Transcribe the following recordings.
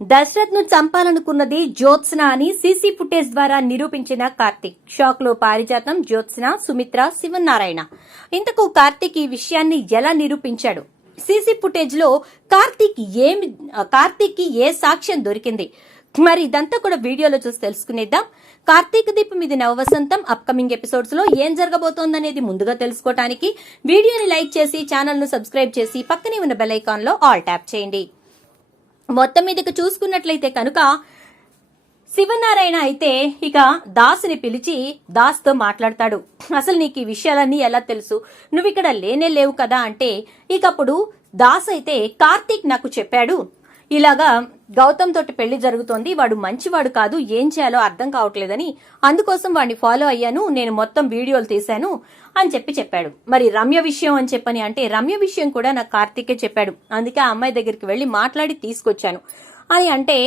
దశరథ్ను చంపాలనుకున్నది జ్యోత్స్న అని CC footage ద్వారా నిరూపించిన కార్తిక్. షాక్లో పారిజాతం జ్యోత్స్న సుమిత్ర శివనారాయణ ఇంతకు కార్తిక్ ఈ విషయాన్ని ఎలా నిరూపించాడు? సీసీ ఫుటేజ్లో కార్తిక్ ఏమి కార్తిక్కి ఏ సాక్ష్యం దొరికింది? మరి ఇదంతా కూడా వీడియోలో చూసి తెలుసుకునేద్దాం. కార్తీక దీపం ఇది నవవసంతం అప్కమింగ్ ఎపిసోడ్స్లో ఏం జరగబోతోందనేది ముందుగా తెలుసుకోవడానికి వీడియోని లైక్ చేసి ఛానల్ను సబ్స్క్రైబ్ చేసి పక్కనే ఉన్న బెల్ ఐకాన్లో ఆల్ ట్యాప్ చేయండి. మొత్తం మీదకి చూసుకున్నట్లయితే కనుక శివనారాయణ అయితే ఇక దాసుని పిలిచి దాస్తో మాట్లాడతాడు. అసలు నీకు ఈ విషయాలన్నీ ఎలా తెలుసు? నువ్వు ఇక్కడ లేనే లేవు కదా అంటే ఇక అప్పుడు దాస్ అయితే కార్తీక్ నాకు చెప్పాడు. ఇలాగా గౌతమ్ తోటి పెళ్ళి జరుగుతోంది. వాడు మంచివాడు కాదు. ఏం చేయాలో అర్థం కావట్లేదని అందుకోసం వాడిని ఫాలో అయ్యాను. నేను మొత్తం వీడియోలు తీశాను అని చెప్పి చెప్పాడు. మరి రమ్య విషయం అని చెప్పని అంటే రమ్య విషయం కూడా నాకు కార్తీకే చెప్పాడు. అందుకే ఆ అమ్మాయి దగ్గరికి వెళ్ళి మాట్లాడి తీసుకొచ్చాను. అని అంటే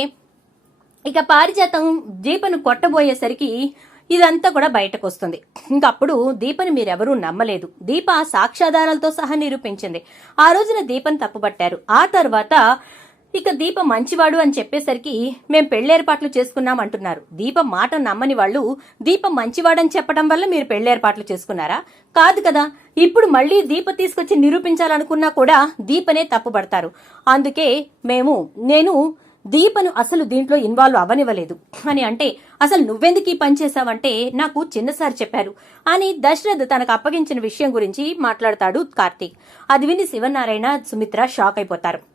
ఇక పారిజాతం దీపను కొట్టబోయేసరికి ఇదంతా కూడా బయటకు వస్తుంది ఇంకప్పుడు దీపని మీరెవరూ నమ్మలేదు. దీప సాక్ష్యాధారాలతో సహా నిరూపించింది. ఆ రోజున దీపని తప్పుపట్టారు. ఆ తర్వాత ఇక దీప మంచివాడు అని చెప్పేసరికి మేం పెళ్ళేర్పాట్లు చేసుకున్నాం అంటున్నారు. దీప మాట నమ్మని వాళ్ళు దీప మంచివాడని చెప్పడం వల్ల మీరు పెళ్ళేర్పాట్లు చేసుకున్నారా? కాదు కదా. ఇప్పుడు మళ్ళీ దీప తీసుకొచ్చి నిరూపించాలనుకున్నా కూడా దీపనే తప్పుపడతారు అందుకే మేము నేను దీపను అసలు దీంట్లో ఇన్వాల్వ్ అవ్వనివ్వలేదు అని అంటే అసలు నువ్వెందుకు ఈ పని చేశావంటే నాకు చిన్నసారి చెప్పారు. అని దశరథ్ తనకు అప్పగించిన విషయం గురించి మాట్లాడతాడు కార్తీక్. అది విని శివనారాయణ సుమిత్ర షాక్ అయిపోతారు.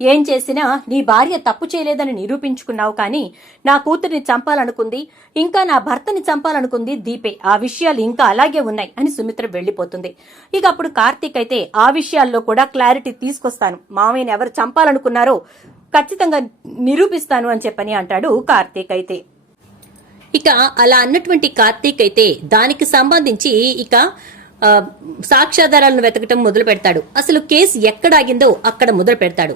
ఏం చేసినా నీ భార్య తప్పు చేయలేదని నిరూపించుకున్నావు కానీ నా కూతురిని చంపాలనుకుంది ఇంకా నా భర్తని చంపాలనుకుంది దీపే. ఆ విషయాలు ఇంకా అలాగే ఉన్నాయి అని సుమిత్ర వెళ్ళిపోతుంది ఇక అప్పుడు కార్తీక్ అయితే ఆ విషయాల్లో కూడా క్లారిటీ తీసుకొస్తాను. మామయ్యని ఎవరు చంపాలనుకున్నారో ఖచ్చితంగా నిరూపిస్తాను అని చెప్పని అంటాడు కార్తీక్ అయితే. ఇక అలా అన్నటువంటి కార్తీక్ అయితే దానికి సంబంధించి ఇక సాక్ష్యాధారాలను వెతకటం మొదలు పెడతాడు అసలు కేసు ఎక్కడ ఆగిందో అక్కడ మొదలు పెడతాడు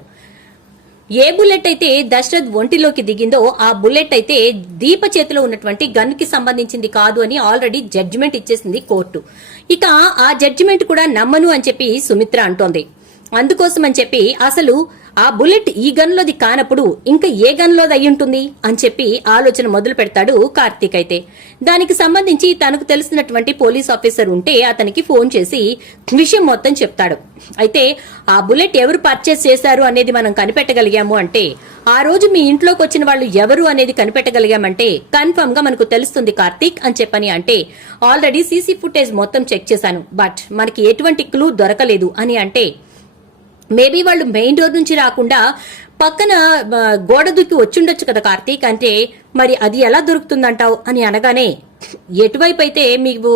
ఏ బుల్లెట్ అయితే దశరథ్ ఒంటిలోకి దిగిందో ఆ బుల్లెట్ అయితే దీప చేతిలో ఉన్నటువంటి గన్కి సంబంధించింది కాదు అని ఆల్రెడీ జడ్జిమెంట్ ఇచ్చేసింది కోర్టు. ఇక ఆ జడ్జిమెంట్ కూడా నమ్మను అని చెప్పి సుమిత్ర అంటోంది. అందుకోసం అని చెప్పి అసలు ఆ బుల్లెట్ ఈ గన్లోది కానప్పుడు ఇంకా ఏ గన్లోది అయి ఉంటుంది అని చెప్పి ఆలోచన మొదలు పెడతాడు కార్తీక్ అయితే. దానికి సంబంధించి తనకు తెలిసినటువంటి పోలీస్ ఆఫీసర్ ఉంటే అతనికి ఫోన్ చేసి విషయం మొత్తం చెప్తాడు. అయితే ఆ బుల్లెట్ ఎవరు పర్చేస్ చేశారు అనేది మనం కనిపెట్టగలిగాము అంటే ఆ రోజు మీ ఇంట్లోకి వచ్చిన వాళ్ళు ఎవరు అనేది కనిపెట్టగలిగామంటే కన్ఫర్మ్గా మనకు తెలుస్తుంది కార్తీక్ అని చెప్పని అంటే ఆల్రెడీ సీసీ ఫుటేజ్ మొత్తం చెక్ చేశాను. బట్ మనకి ఎటువంటి క్లూ దొరకలేదు అని అంటే మేబీ వాళ్ళు మెయిన్ డోర్ నుంచి రాకుండా పక్కన గోడ దూకి వచ్చిండొచ్చు కదా కార్తీక్ అంటే మరి అది ఎలా దొరుకుతుందంటావు అని అనగానే ఎటువైపు అయితే మీకు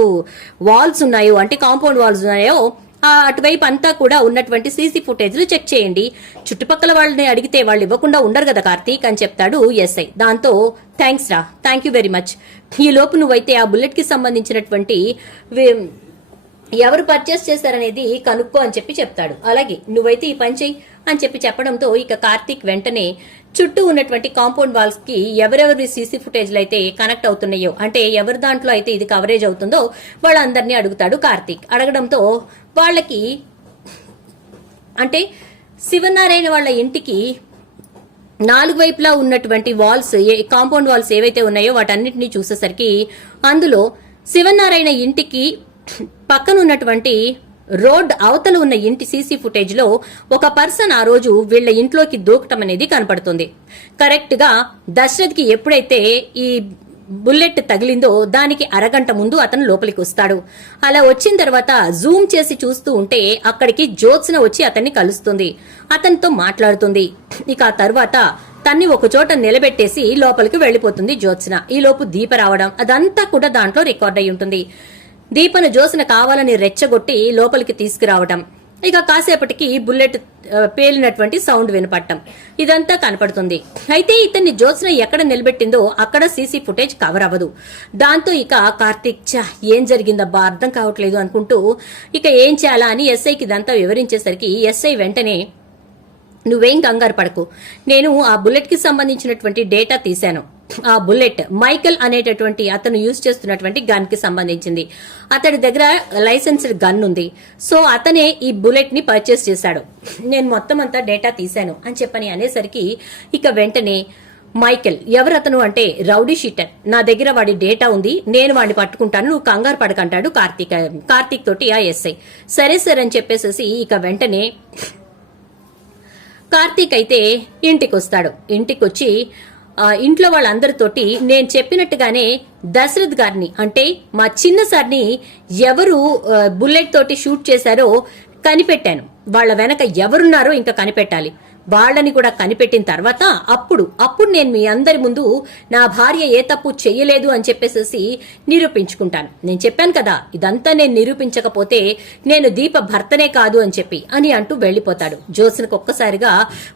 వాల్స్ ఉన్నాయో అంటే కాంపౌండ్ వాల్స్ ఉన్నాయో ఆ అటువైపు అంతా కూడా ఉన్నటువంటి సీసీ ఫుటేజ్లు చెక్ చేయండి. చుట్టుపక్కల వాళ్ళని అడిగితే వాళ్ళు ఇవ్వకుండా ఉండరు కదా కార్తీక్ అని చెప్తాడు ఎస్ఐ. దాంతో థ్యాంక్స్ రా థ్యాంక్ యూ వెరీ మచ్ ఈ లోపు నువ్వైతే ఆ బుల్లెట్కి సంబంధించినటువంటి ఎవరు పర్చేస్ చేశారనేది కనుక్కో అని చెప్పి చెప్తాడు. అలాగే నువ్వైతే ఈ పని చెయ్యి అని చెప్పి చెప్పడంతో ఇక కార్తీక్ వెంటనే చుట్టూ ఉన్నటువంటి కాంపౌండ్ వాల్స్కి ఎవరెవరి సీసీ ఫుటేజ్లు అయితే కనెక్ట్ అవుతున్నాయో అంటే ఎవరి దాంట్లో అయితే ఇది కవరేజ్ అవుతుందో వాళ్ళందరినీ అడుగుతాడు కార్తీక్. అడగడంతో వాళ్ళకి అంటే శివనారాయణ వాళ్ళ ఇంటికి నాలుగు వైపులా ఉన్నటువంటి వాల్స్ ఏ- కాంపౌండ్ వాల్స్ ఏవైతే ఉన్నాయో వాటన్నిటిని చూసేసరికి అందులో శివనారాయణ ఇంటికి పక్కన ఉన్నటువంటి రోడ్ అవతల ఉన్న ఇంటి సీసీ ఫుటేజ్లో ఒక పర్సన్ ఆ రోజు వీళ్ళ ఇంట్లోకి దూకటం అనేది కనపడుతుంది. కరెక్ట్గా దశరథ్కి ఎప్పుడైతే ఈ బుల్లెట్ తగిలిందో దానికి అరగంట ముందు అతను లోపలికి వస్తాడు. అలా వచ్చిన తర్వాత జూమ్ చేసి చూస్తూ ఉంటే అక్కడికి జ్యోత్స్న వచ్చి అతన్ని కలుస్తుంది. అతనితో మాట్లాడుతుంది. ఇక ఆ తర్వాత తన్ని ఒకచోట నిలబెట్టేసి లోపలికి వెళ్ళిపోతుంది జ్యోత్స్న. ఈ లోపు దీప రావడం అదంతా కూడా దాంట్లో రికార్డ్ అయి ఉంటుంది. దీపను జోసిన కావాలని రెచ్చగొట్టి లోపలికి తీసుకురావటం. ఇక కాసేపటికి బుల్లెట్ పేలినటువంటి సౌండ్ వినపడటం. ఇదంతా కనపడుతుంది. అయితే ఇతన్ని జ్యోత్స్న ఎక్కడ నిలబెట్టిందో అక్కడ సీసీ ఫుటేజ్ కవర్ అవ్వదు. దాంతో ఇక కార్తీక్ చా ఏం జరిగిందబ్బా? అర్థం కావట్లేదు అనుకుంటూ ఇక ఏం చేయాలా అని ఎస్ఐకి ఇదంతా వివరించేసరికి ఎస్ఐ వెంటనే నువ్వేం కంగారు పడకు. నేను ఆ బుల్లెట్కి సంబంధించినటువంటి డేటా తీశాను. ఆ బుల్లెట్ మైకల్ అనేటటువంటి అతను యూజ్ చేస్తున్నటువంటి గన్కి సంబంధించింది. అతడి దగ్గర లైసెన్స్డ్ గన్ ఉంది. సో అతనే ఈ బుల్లెట్ని పర్చేస్ చేశాడు. నేను మొత్తం అంతా డేటా తీశాను అని చెప్పని అనేసరికి ఇక వెంటనే మైకెల్ ఎవరు అతను అంటే? Rowdy sheeter. నా దగ్గర వాడి డేటా ఉంది. నేను వాడిని పట్టుకుంటాను. నువ్వు కంగారు పడకంటాడు కార్తీక్ కార్తీక్ తోటి ఆ ఎస్ఐ. సరే సరే అని చెప్పేసేసి ఇక వెంటనే కార్తీక్ అయితే ఇంటికి వస్తాడు ఇంటికి వచ్చి ఇంట్లో వాళ్ళందరితోటి నేను చెప్పినట్టుగానే దశరథ్ గారిని అంటే మా చిన్న సార్ని ఎవరు బుల్లెట్ తోటి షూట్ చేశారో కనిపెట్టాను. వాళ్ళ వెనక ఎవరున్నారో ఇంకా కనిపెట్టాలి. వాళ్ళని కూడా కనిపెట్టిన తర్వాత అప్పుడు అప్పుడు నేను మీ అందరి ముందు నా భార్య ఏ తప్పు చెయ్యలేదు అని చెప్పేసేసి నిరూపించుకుంటాను. నేను చెప్పాను కదా ఇదంతా నేను నిరూపించకపోతే నేను దీప భర్తనే కాదు అని చెప్పి అని అంటూ వెళ్ళిపోతాడు జ్యోత్స్నకు ఒక్కసారిగా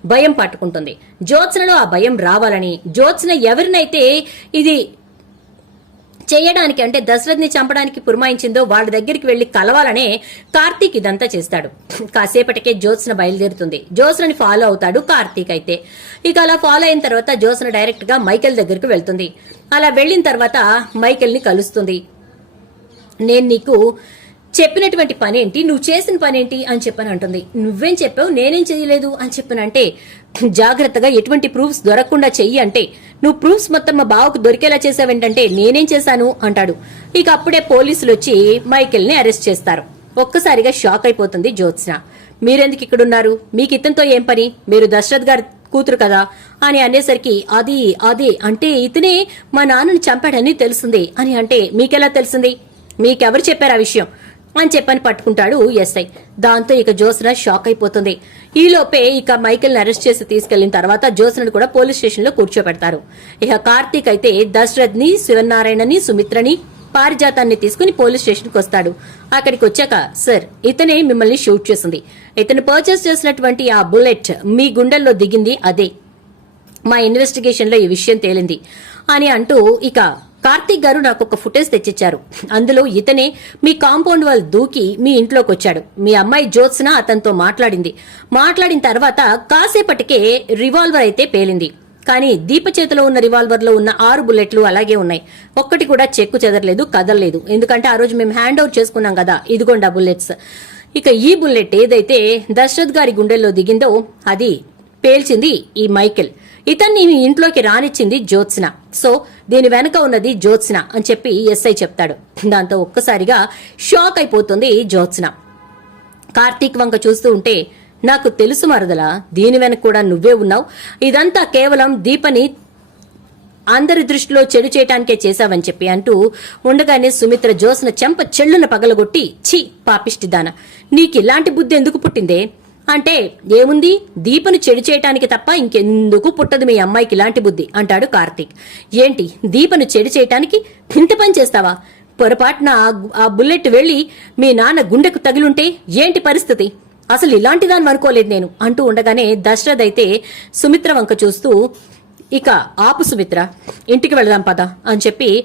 భయం పట్టుకుంటుంది. జ్యోత్స్నలో ఆ భయం రావాలని జ్యోత్స్న ఎవరినైతే ఇది చేయడానికి అంటే దశరథ్ని చంపడానికి పురమాయించిందో వాళ్ళ దగ్గరికి వెళ్ళి కలవాలనే కార్తీక్ ఇదంతా చేస్తాడు. కాసేపటికే జ్యోత్స్న బయలుదేరుతుంది. జ్యోత్స్నని ఫాలో అవుతాడు కార్తీక్ అయితే. ఇక అలా ఫాలో అయిన తర్వాత జ్యోత్స్న డైరెక్ట్గా మైకెల్ దగ్గరికి వెళ్తుంది. అలా వెళ్ళిన తర్వాత మైకెల్ని కలుస్తుంది. నేను నీకు చెప్పినటువంటి పని ఏంటి? నువ్వు చేసిన పని ఏంటి? అని చెప్పని అంటుంది. నువ్వేం చెప్పావు? నేనేం చేయలేదు? అని చెప్పనంటే జాగ్రత్తగా ఎటువంటి ప్రూఫ్స్ దొరకకుండా చెయ్యి అంటే నువ్వు ప్రూఫ్స్ మొత్తం మా బావకు దొరికేలా చేసావేంటంటే నేనేం చేశాను? అంటాడు. ఇక అప్పుడే పోలీసులు వచ్చి మైకేల్ని అరెస్ట్ చేస్తారు. ఒక్కసారిగా షాక్ అయిపోతుంది జ్యోత్స్న. మీరెందుకు ఇక్కడున్నారు? మీకు ఇతనితో ఏం పని? మీరు దశరథ్ గారి కూతురు కదా? అని అనేసరికి అది అది అంటే ఇతనే మా నాన్నని చంపాడని తెలుస్తుంది. అని అంటే మీకెలా తెలిసింది? మీకెవరు చెప్పారు ఆ విషయం? అని చెప్పని పట్టుకుంటాడు ఎస్ఐ. దాంతో ఇక జ్యోత్స్న షాక్ అయిపోతుంది. ఈలోపే ఇక మైకేల్ అరెస్ట్ చేసి తీసుకెళ్ళిన తర్వాత జ్యోత్స్నను కూడా పోలీస్ స్టేషన్లో కూర్చోబెడతారు. ఇక కార్తీక్ అయితే దశరథ్ని శివనారాయణని సుమిత్రని పారిజాతాన్ని తీసుకుని పోలీస్ స్టేషన్కు వస్తాడు. అక్కడికి వచ్చాక సార్ ఇతనే మిమ్మల్ని షూట్ చేసింది. ఇతను పర్చేస్ చేసినటువంటి ఆ బుల్లెట్ మీ గుండెల్లో దిగింది అదే. మా ఇన్వెస్టిగేషన్లో ఈ విషయం తేలింది అని అంటూ ఇక కార్తీక్ గారు నాకు ఒక ఫుటేజ్ తెచ్చిచ్చారు. అందులో ఇతనే మీ కాంపౌండ్ వాళ్ళు దూకి మీ ఇంట్లోకి వచ్చాడు మీ అమ్మాయి జ్యోత్స్న అతనితో మాట్లాడింది. మాట్లాడిన తర్వాత కాసేపటికే రివాల్వర్ అయితే పేలింది. కానీ దీప చేతిలో ఉన్న రివాల్వర్లో ఉన్న ఆరు బుల్లెట్లు అలాగే ఉన్నాయి. ఒక్కటి కూడా చెక్కు చెదరలేదు కదలలేదు. ఎందుకంటే ఆ రోజు మేము హ్యాండ్ ఓవర్ చేసుకున్నాం కదా. ఇదిగోండి ఆ బుల్లెట్స్. ఇక ఈ బుల్లెట్ ఏదైతే దశరథ్ గారి గుండెల్లో దిగిందో అది పేల్చింది ఈ మైకెల్. ఇతన్ని ఇంట్లోకి రానిచ్చింది జ్యోత్స్న. సో దీని వెనక ఉన్నది జ్యోత్స్న అని చెప్పి ఎస్ఐ చెప్తాడు. దాంతో ఒక్కసారిగా షాక్ అయిపోతుంది జ్యోత్స్న. కార్తీక్ వంక చూస్తూ ఉంటే నాకు తెలుసు మరదలా దీని వెనక కూడా నువ్వే ఉన్నావు. ఇదంతా కేవలం దీపని అందరి దృష్టిలో చెడు చేయటానికే చేశావని చెప్పి అంటూ ఉండగానే సుమిత్ర జోస్న చెంప చెల్లున పగలగొట్టి ఛీ పాపిష్టిదాన నీకు ఇలాంటి బుద్ధి ఎందుకు పుట్టిందే? అంటే ఏముంది? దీపను చెడు చేయటానికి తప్ప ఇంకెందుకు పుట్టదు మీ అమ్మాయికి ఇలాంటి బుద్ధి అంటాడు కార్తీక్. ఏంటి? దీపను చెడు చేయటానికి ఇంత పని చేస్తావా? పొరపాటున ఆ- బుల్లెట్ వెళ్ళి మీ నాన్న గుండెకు తగిలుంటే ఏంటి పరిస్థితి? అసలు ఇలాంటిదాన్ని అనుకోలేదు నేను అంటూ ఉండగానే దశరథ్ అయితే సుమిత్ర వంక చూస్తూ ఇక ఆపు సుమిత్ర ఇంటికి వెళదాం పద అని చెప్పి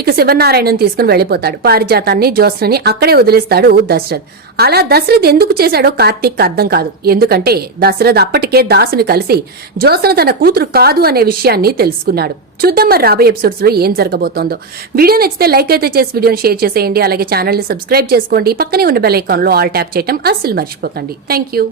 ఇక శివనారాయణను తీసుకుని వెళ్ళిపోతాడు పారిజాతాన్ని జ్యోత్స్నని అక్కడే వదిలేస్తాడు దశరథ్. అలా దశరథ్ ఎందుకు చేశాడో కార్తీక్ అర్థం కాదు. ఎందుకంటే దశరథ్ అప్పటికే దాసుని కలిసి జ్యోత్స్న తన కూతురు కాదు అనే విషయాన్ని తెలుసుకున్నాడు. చూద్దాం మరి రాబోయే ఎపిసోడ్స్లో ఏం జరగబోతోందో. వీడియో నచ్చితే లైక్ అయితే చేసి వీడియోని షేర్ చేసేయండి. అలాగే ఛానల్ని సబ్స్క్రైబ్ చేసుకోండి. పక్కనే ఉన్న బెల్ ఐకాన్లో ఆల్ ట్యాప్ చేయడం అస్సలు మర్చిపోకండి. Thank you.